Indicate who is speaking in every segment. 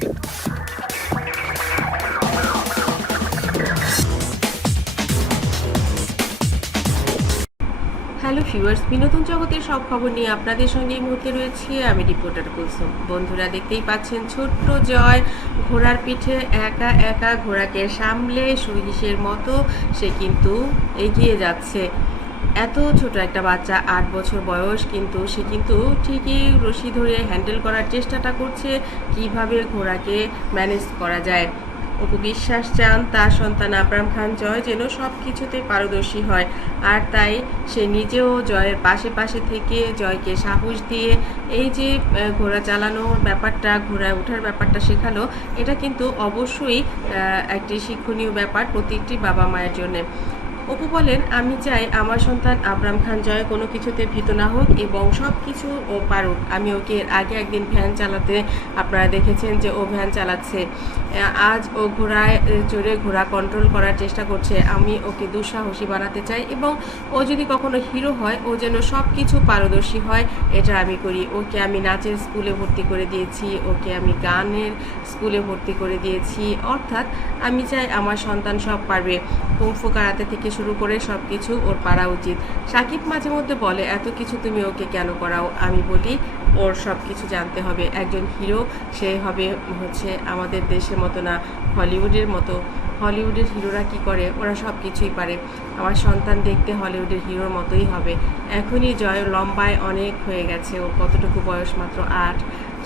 Speaker 1: Hello viewers, বিনোদন জগতের সব খবর নিয়ে আপনাদের সঙ্গে এই মুহূর্তে রয়েছে। আমি রিপোর্টার কুলসুম। বন্ধুরা, দেখতেই পাচ্ছেন, ছোট্ট জয় ঘোড়ার পিঠে একা একা ঘোড়াকে সামলে সহিসের মতো সে কিন্তু এগিয়ে যাচ্ছে। এত ছোট একটা বাচ্চা, আট বছর বয়স, কিন্তু সে কিন্তু ঠিকই রশি ধরে হ্যান্ডেল করার চেষ্টাটা করছে, কীভাবে ঘোড়াকে ম্যানেজ করা যায়। অপু বিশ্বাস চান, তার সন্তান আবরাম খান জয় যেন সব কিছুতে পারদর্শী হয়। আর তাই সে নিজেও জয়ের পাশে পাশে থেকে জয়কে সাহস দিয়ে এই যে ঘোড়া চালানোর ব্যাপারটা ঘোড়ায় ওঠার ব্যাপারটা শেখালো, এটা কিন্তু অবশ্যই একটি শিক্ষণীয় ব্যাপার প্রতিটি বাবা মায়ের জন্যে। অপু বলেন, আমি চাই আমার সন্তান আবরাম খান জয় কোনো কিছুতে ভীত না হোক এবং সব কিছু ও পারুক। আমি ওকে এর আগে একদিন ভ্যান চালাতে আপনারা দেখেছেন যে ও ভ্যান চালাচ্ছে। আজ ও ঘোড়ায় চড়ে ঘোড়া কন্ট্রোল করার চেষ্টা করছে। আমি ওকে দুঃসাহসী বানাতে চাই এবং ও যদি কখনো হিরো হয়, ও যেন সব কিছু পারদর্শী হয়, এটা আমি করি। ওকে আমি নাচের স্কুলে ভর্তি করে দিয়েছি। ওকে আমি গানের স্কুলে ভর্তি করে দিয়েছি। অর্থাৎ আমি চাই আমার সন্তান সব পারবে। কুংফু কারাতে থেকে শুরু করে সব কিছু ওর পারা উচিত। সাকিব মাঝে মধ্যে বলে, এত কিছু তুমি ওকে কেন করাও? আমি বলি, ওর সব কিছু জানতে হবে। একজন হিরো, সে হবে হচ্ছে আমাদের দেশের মতো না, হলিউডের মতো। হলিউডের হিরোরা কি করে? ওরা সব কিছুই পারে। আমার সন্তান দেখতে হলিউডের হিরোর মতোই হবে। এখনই জয় লম্বায় অনেক হয়ে গেছে। ও কতটুকু বয়স? মাত্র আট।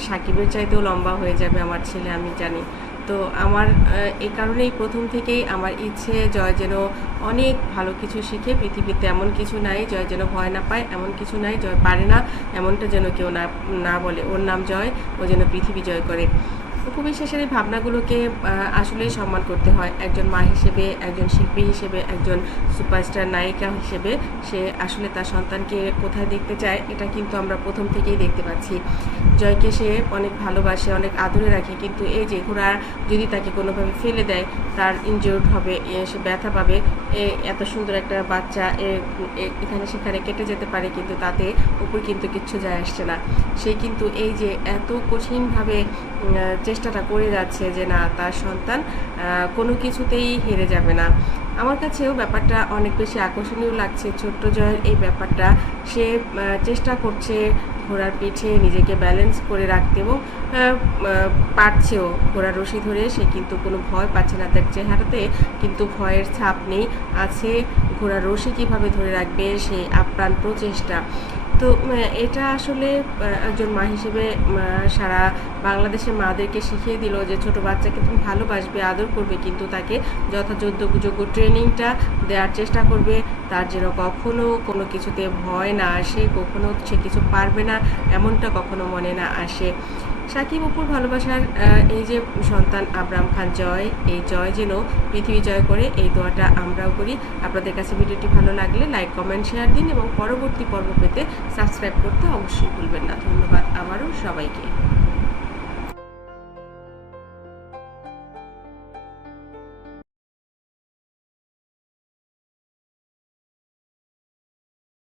Speaker 1: সাকিবের চাইতেও লম্বা হয়ে যাবে আমার ছেলে, আমি জানি। তো আমার এ কারণেই প্রথম থেকেই আমার ইচ্ছে জয় যেন অনেক ভালো কিছু শিখে পৃথিবীতে এমন কিছু নাই, জয় যেন ভয় না পায়, এমন কিছু নাই, জয় পারে না, এমনটা যেন কেউ না না বলে। ওর নাম জয়, ও যেন পৃথিবী জয় করে। উপবিশ্বাসের এই ভাবনাগুলোকে আসলেই সম্মান করতে হয়। একজন মা হিসেবে, একজন শিল্পী হিসেবে, একজন সুপারস্টার নায়িকা হিসেবে সে আসলে তার সন্তানকে কোথায় দেখতে চায়, এটা কিন্তু আমরা প্রথম থেকেই দেখতে পাচ্ছি। জয়কে সে অনেক ভালোবাসে, অনেক আদরে রাখে, কিন্তু এই যে ঘোড়া যদি তাকে কোনোভাবে ফেলে দেয়, তার ইনজিওর্ড হবে সে ব্যথা পাবে এত সুন্দর একটা বাচ্চা এখানে সেখানে কেটে যেতে পারে, কিন্তু তাতে উপর কিন্তু কিচ্ছু যায় আসছে না। সে কিন্তু এই যে এত কঠিনভাবে চেষ্টাটা করে যাচ্ছে যে না, তার সন্তান কোনো কিছুতেই হেরে যাবে না। আমার কাছেও ব্যাপারটা অনেক বেশি আকর্ষণীয় লাগছে। ছোট্ট জয়ের এই ব্যাপারটা, সে চেষ্টা করছে ঘোড়ার পিঠে নিজেকে ব্যালেন্স করে রাখতে এবং পারছেও। ঘোড়ার রশি ধরে সে কিন্তু কোনো ভয় পাচ্ছে না। তার চেহারাতে কিন্তু ভয়ের ছাপ নেই। আছে ঘোড়ার রশি কীভাবে ধরে রাখবে, সে আপ্রাণ প্রচেষ্টা। তো এটা আসলে একজন মা হিসেবে সারা বাংলাদেশের মাদেরকে শিখিয়ে দিল যে ছোট বাচ্চাকে তুমি ভালোবাসবে, আদর করবে, কিন্তু তাকে যথাযোগ্য যোগ্য ট্রেনিংটা দেওয়ার চেষ্টা করবে। তার যেন কখনো কোনো কিছুতে ভয় না আসে, কখনো সে কিছু পারবে না, এমনটা কখনো মনে না আসে। সাকিব অপুর ভালোবাসার এই যে সন্তান আব্রাম খান জয়, এই জয় যেন পৃথিবী জয় করে, এই দোয়াটা আমরাও করি। আপনাদের কাছে ভিডিওটি ভালো লাগলে লাইক, কমেন্ট, শেয়ার দিন এবং পরবর্তী পর্ব পেতে সাবস্ক্রাইব করতে অবশ্যই ভুলবেন না। ধন্যবাদ আবারও সবাইকে।